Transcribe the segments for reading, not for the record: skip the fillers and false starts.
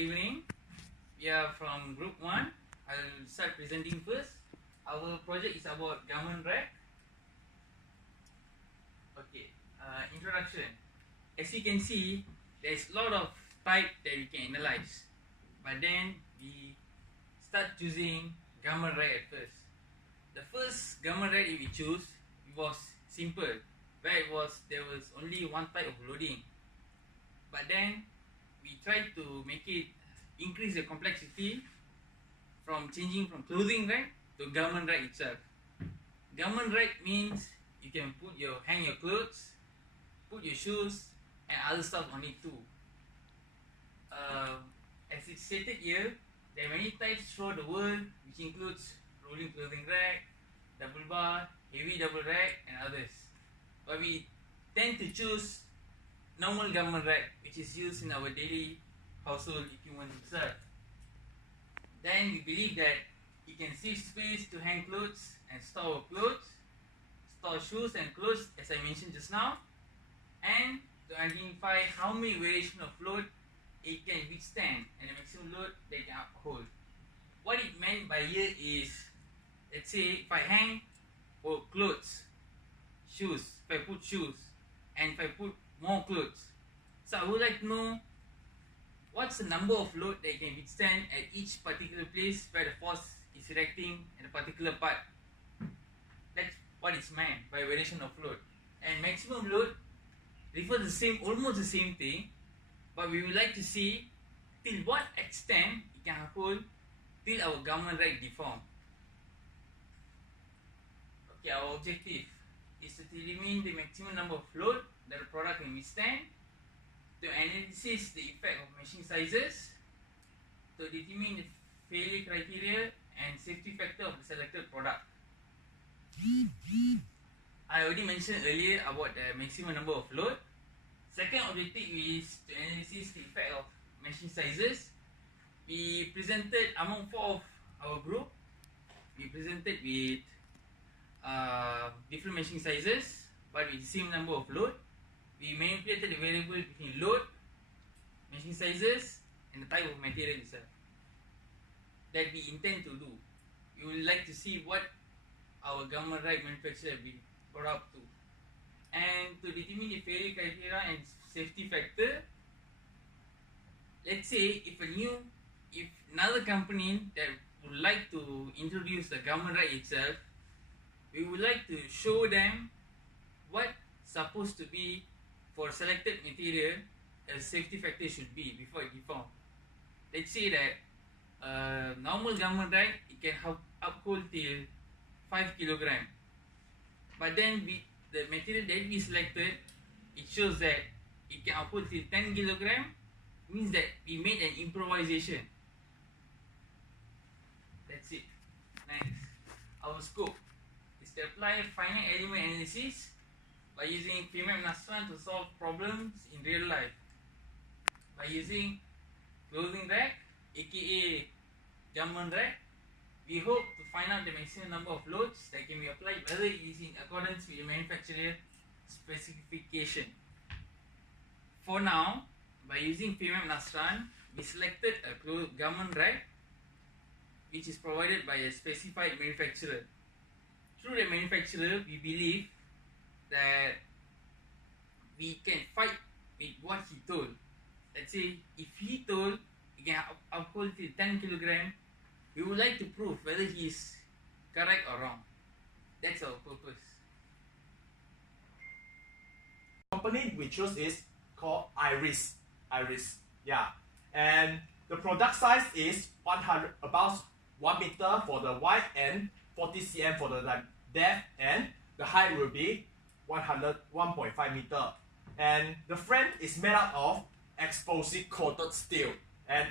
evening. We are from Group 1. I'll start presenting first. Our project is about garment rack. Okay, introduction. As you can see, there's a lot of type that we can analyze. But then we start choosing garment rack at first. The first garment rack we choose, it was simple, where there was only one type of loading. But then we tried to make it increase the complexity from changing from clothing rack to garment rack itself. Garment rack means you can hang your clothes, put your shoes and other stuff on it too. As it's stated here, there are many types throughout the world, which includes rolling clothing rack, double bar, heavy double rack and others. But we tend to choose normal garment rack, which is used in our daily household equipment itself. Then we believe that it can save space to hang clothes and store clothes, store shoes and clothes as I mentioned just now, and to identify how many variation of load it can withstand and the maximum load that it can uphold. What it meant by here is, let's say if I hang clothes, shoes, if I put shoes and if I put more clothes, so I would like to know what's the number of load that it can withstand at each particular place where the force is reacting at a particular part. That's what is meant by variation of load. And maximum load refers to almost the same thing, but we would like to see till what extent it can hold till our garment rack deform. Okay, our objective is to determine the maximum number of load that the product can withstand, to analyze the effect of machine sizes, to determine the failure criteria and safety factor of the selected product. I already mentioned earlier about the maximum number of load. Second objective is to analyze the effect of machine sizes. We presented among 4 of our group. We presented with different machine sizes, but with the same number of load. We manipulated the variable between load, machine sizes and the type of material itself that we intend to do. We would like to see what our garment rack manufacturer will be brought up to. And to determine the failure criteria and safety factor, let's say if another company that would like to introduce the garment rack itself, we would like to show them what supposed to be for selected material a safety factor should be before it deforms. Let's say that normal garment rack, it can uphold till 5 kg. But then the material that we selected, it shows that it can uphold till 10 kg, means that we made an improvisation. That's it. Next, our scope is to apply finite element analysis by using FEM to solve problems in real life. By using clothing rack, aka garment rack, we hope to find out the maximum number of loads that can be applied, whether it is in accordance with the manufacturer specification. For now, by using FEM we selected a garment rack which is provided by a specified manufacturer. Through the manufacturer, we believe that we can fight with what he told. Let's say if he told he can uphold till 10 kg, we would like to prove whether he is correct or wrong. That's our purpose. The company we chose is called Iris. Yeah. And the product size is about 1 meter for the width and 40 cm for the depth, and the height will be 1.5 meter. And the frame is made out of explosive coated steel. And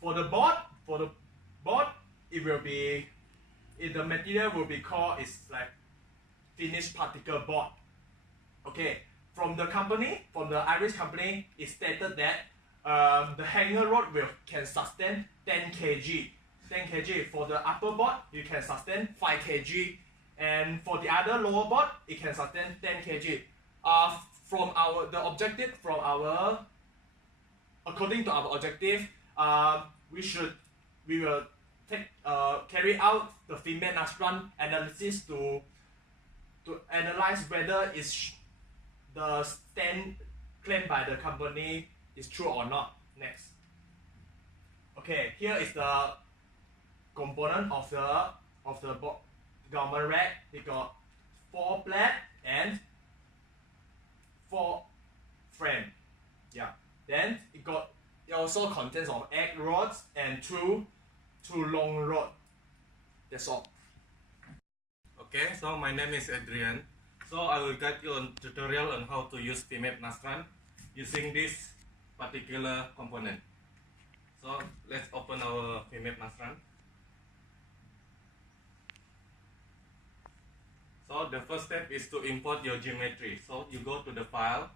for the board, it will be, the material will be called, it's like finished particle board. Okay, from the Iris company, it stated that the hanger rod can sustain 10 kg. 10 kg. For the upper board, you can sustain 5 kg. And for the other lower board, it can sustain 10 kg. According to our objective, we will carry out the FEM analysis to analyze whether the stand claimed by the company is true or not. Next. Okay, here is the component of the government rack. They got 4 plate and 4 frame. Yeah. Then it also contains of 8 rods and two long rod. That's all. Okay, so my name is Adrian. So I will guide you on tutorial on how to use FEM Nastran using this particular component. So let's open our FEM Nastran. So the first step is to import your geometry. So you go to the file,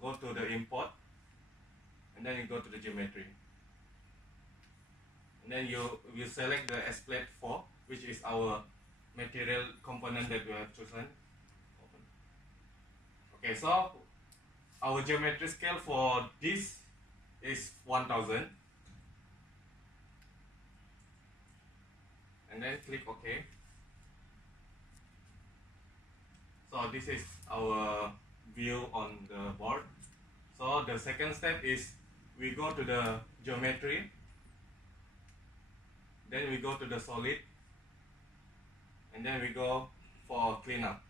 go to the import, and then you go to the geometry. And then you select the S-plate 4, which is our material component that we have chosen. Open. Okay, so our geometry scale for this is 1000. And then click OK. So this is our view on the board. So the second step is we go to the geometry, then we go to the solid, and then we go for cleanup.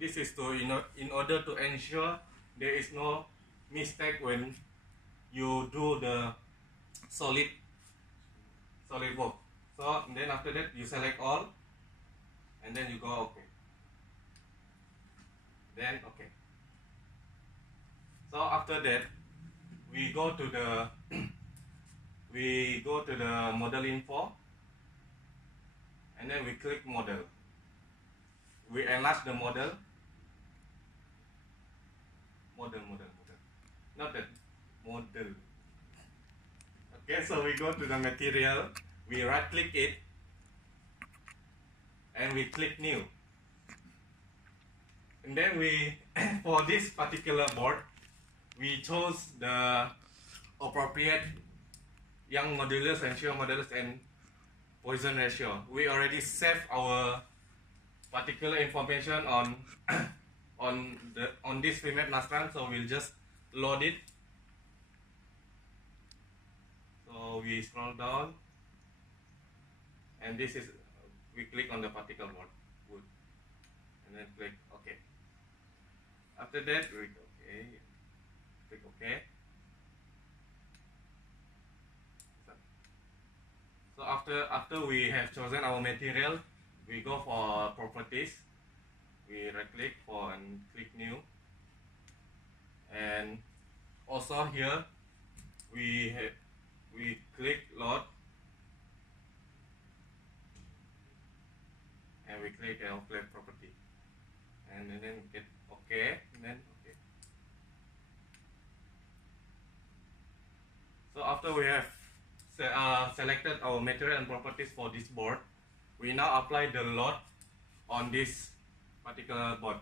This is to in order to ensure there is no mistake when you do the solid work. So then after that you select all, and then you go OK. Then OK. So after that we go to the model info, and then we click model. We enlarge the model. Not that model. Okay, so we go to the material, we right click it, and we click new. And then we, for this particular board, we chose the appropriate young modulus and shear modulus and Poisson ratio. We already saved our particular information on on this FEM Nastran, so we'll just load it. So we scroll down, and this is we click on the particle board, wood, and then click OK. After that, we click OK. So after we have chosen our material, we go for properties. We right click for and click new. And also here we click load, and we click plate property, and then get OK, and then OK. So after we have selected our material and properties for this board, we now apply the load on this particular board.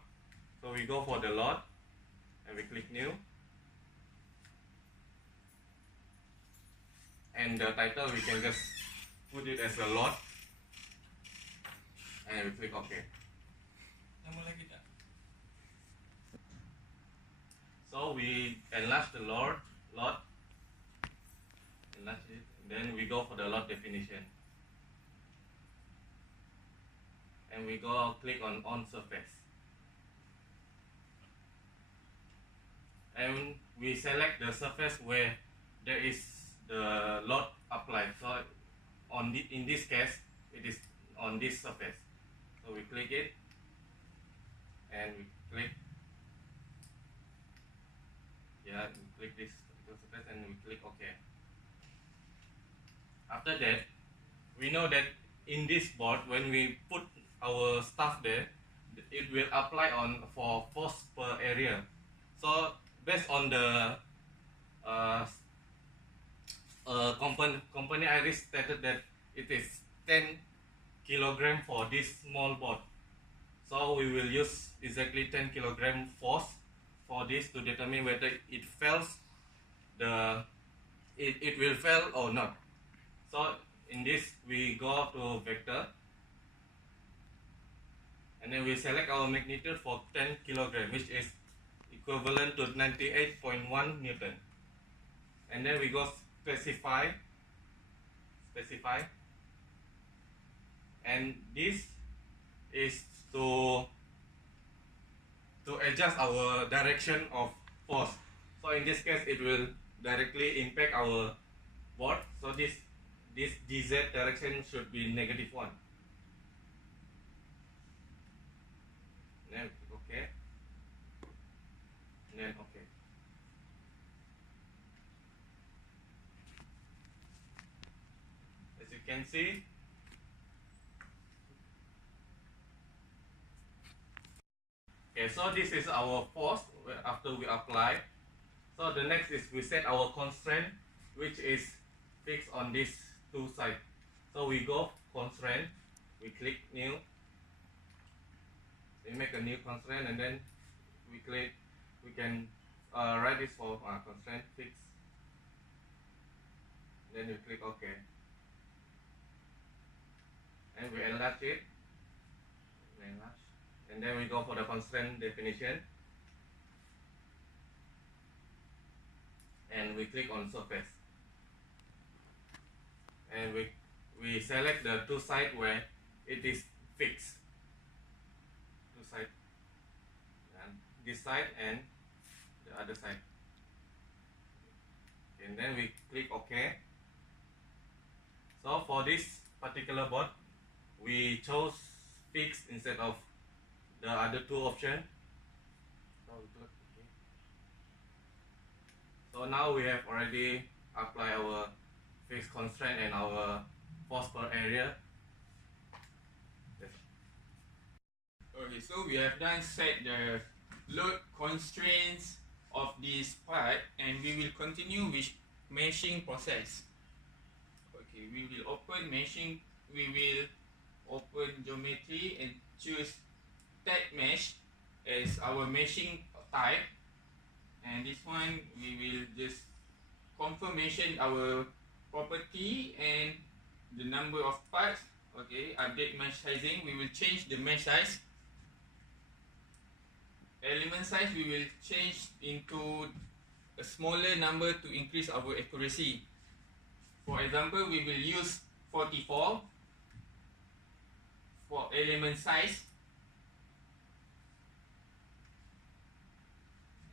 So we go for the load, and we click new, and the title we can just put it as a load, and we click OK. So we enlarge the load, enlarge it, and then we go for the load definition, and we go click on surface, and we select the surface where there is the load applied. So in this case it is on this surface. So we click it, and we click this surface, and we click OK. After that, we know that in this board, when we put our stuff there, it will apply for force per area. So based on the company Iris stated that it is 10 kilogram for this small board. So we will use exactly 10 kilogram force for this to determine whether it fails the it will fail or not. So in this we go to vector, and then we select our magnitude for 10 kilogram, which is equivalent to 98.1 Newton. And then we go specify, and this is to adjust our direction of force. So in this case, it will directly impact our board. So this DZ direction should be -1. Then okay, and then okay. As you can see, okay, so this is our force after we apply. So the next is we set our constraint, which is fixed on these two sides. So we go constraint, we click new, we make a new constraint, and then we can write this for constraint fix. Then you click OK, and we enlarge it, and then we go for the constraint definition, and we click on surface, and we select the two sides where it is fixed, two sides, and this side and the other side, and then we click OK. So for this particular board, we chose fixed instead of the other two options. So now we have already applied our fixed constraint and our force per area. Yes. Okay, so we have done set the load constraints of this part, and we will continue with meshing process. Okay, we will open meshing, we will open geometry and choose tag mesh as our meshing type, and this one we will just confirmation our property and the number of parts. Okay, update mesh sizing, we will change the mesh size. Element size we will change into a smaller number to increase our accuracy. For example, we will use 44 for element size,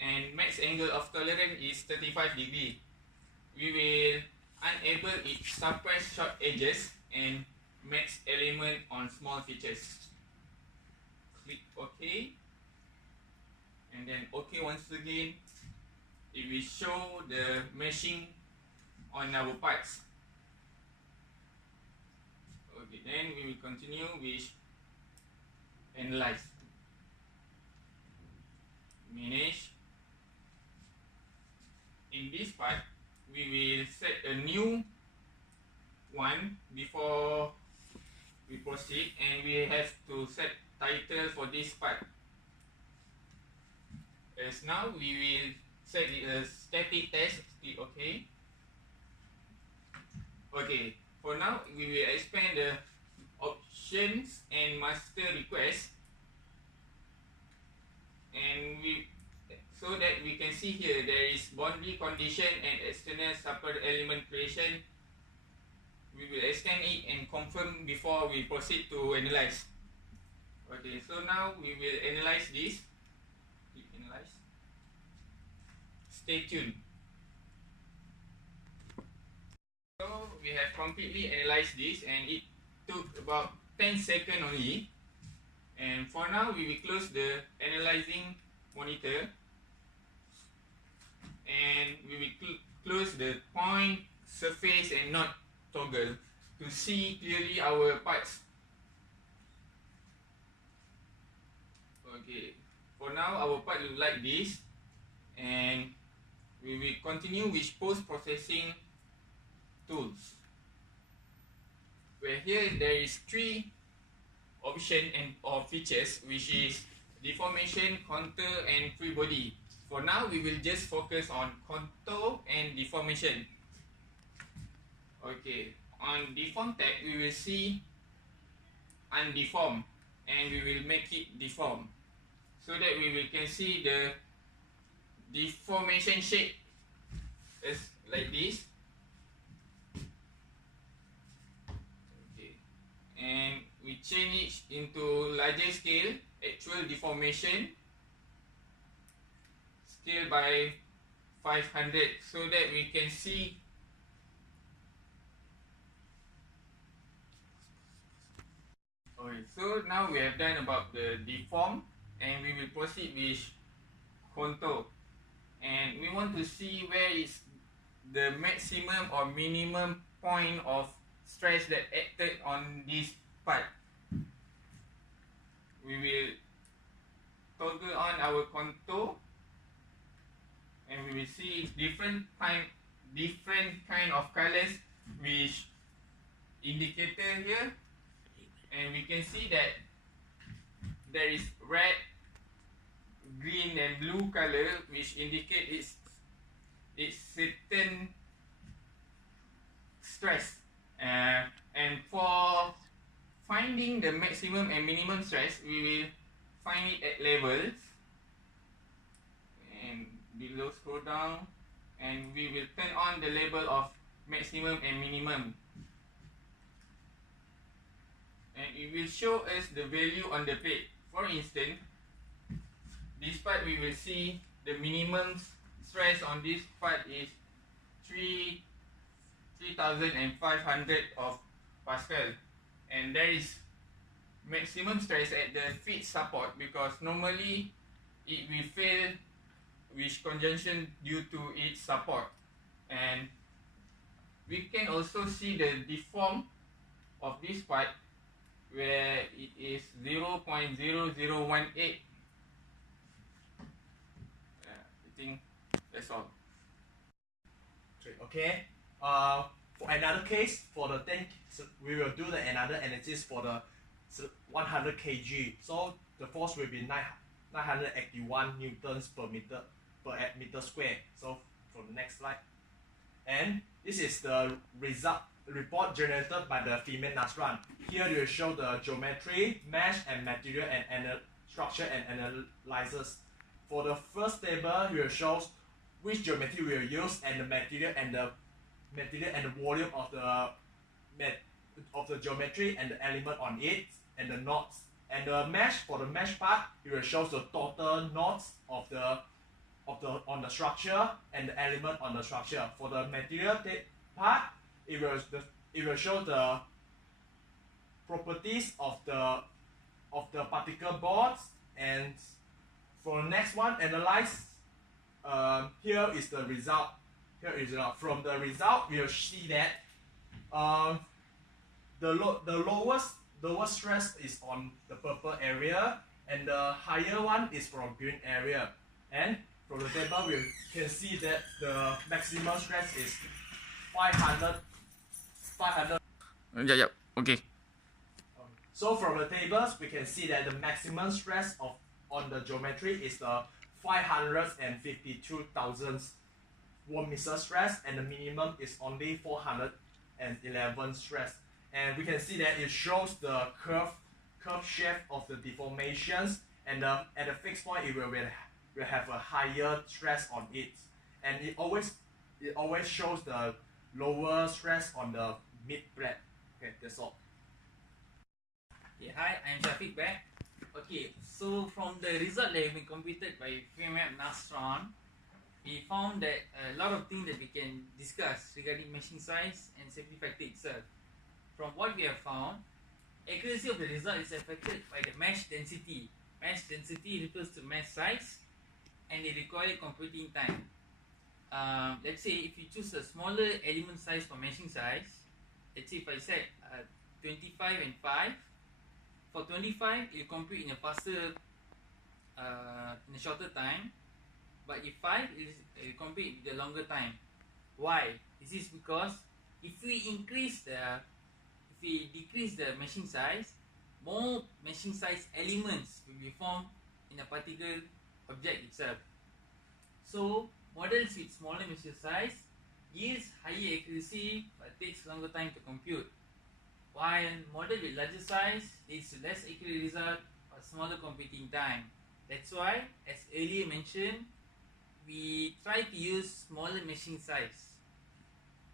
and max angle of tolerance is 35 degrees. We will enable it suppress sharp edges and max element on small features. Click OK, and then OK once again. It will show the meshing on our parts. Okay, then we will continue with analyze, manage. In this part, we will set a new one before we proceed, and we have to set title for this part. As now we will set it as static test. Click OK. Okay, for now we will expand the options and master request, and so that we can see here there is boundary condition and external support element creation. We will extend it and confirm before we proceed to analyze. Okay, so now we will analyze this. Click analyze. Stay tuned. So we have completely analyzed this, and it took about 10 seconds only. And for now, we will close the analyzing monitor, and we will close the point, surface and knot toggle to see clearly our parts. Okay, for now our part look like this, and we will continue with post-processing tools, where here there is 3 options or features, which is deformation, contour and free body. For now we will just focus on contour and deformation. Okay, on deform tab we will see undeform, and we will make it deform so that can see the deformation shape is like this. Okay, and we change it into larger scale, actual deformation scale by 500, so that we can see. Okay, so now we have done about the deform, and we will proceed with contour, and we want to see where is the maximum or minimum point of stress that acted on this part. We will toggle on our contour, and we will see different kind of colors which indicator here, and we can see that there is red, green and blue color which indicate it's certain stress, and for finding the maximum and minimum stress we will find it at levels, and below scroll down, and we will turn on the label of maximum and minimum, and it will show us the value on the plate. For instance, this part we will see the minimum stress on this part is 3500 of Pascal, and there is maximum stress at the feet support, because normally it will fail with conjunction due to its support. And we can also see the deform of this part where it is 0.0018. I think that's all. Okay. For another case, for the 10, so we will do the another analysis for the 100 kg. So the force will be 981 newtons per meter square. So for the next slide, and this is the report generated by the FEM Nasran. Here you will show the geometry, mesh and material and structure and analysis. For the first table, you will show which geometry we will use, and the material and the volume of the geometry and the element on it, and the knots. And the mesh, for the mesh part, it will show the total knots on the structure and the element on the structure. For the material part, it will show the properties of the particle boards. And for the next one, analyze. Here is the result. From the result, we will see that the lowest stress is on the purple area, and the higher one is from green area. And from the table, we can see that the maximum stress is 500. Yeah. Okay. So from the tables, we can see that the maximum stress on the geometry is the 552,000 1-meter stress, and the minimum is only 411 stress. And we can see that it shows the curve shape of the deformations, and at the fixed point it will have a higher stress on it, and it always shows the lower stress on the mid plate. Okay, that's all. Yeah, hi, I'm Shafiq back. Okay, so from the result that have been completed by FEM Nasran, we found that a lot of things that we can discuss regarding meshing size and safety factor itself. From what we have found, accuracy of the result is affected by the mesh density. Mesh density refers to mesh size, and the required computing time. Let's say if you choose a smaller element size for meshing size, let's say if I set 25 and 5, for 25 you compute in a faster, in a shorter time, but if 5 is compute in the longer time. Why? This is because if we decrease the meshing size, more meshing size elements will be formed in a particular object itself. So models with smaller meshing size yields higher accuracy but takes longer time to compute. While model with larger size leads to less accurate result but smaller computing time. That's why, as earlier mentioned, we try to use smaller machine size.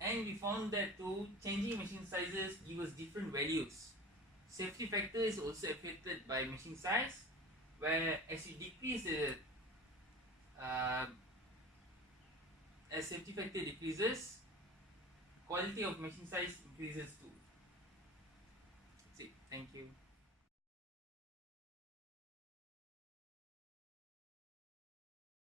And we found that too, changing machine sizes give us different values. Safety factor is also affected by machine size, where as you decrease the as safety factor decreases, quality of machine size increases too. That's it. Thank you.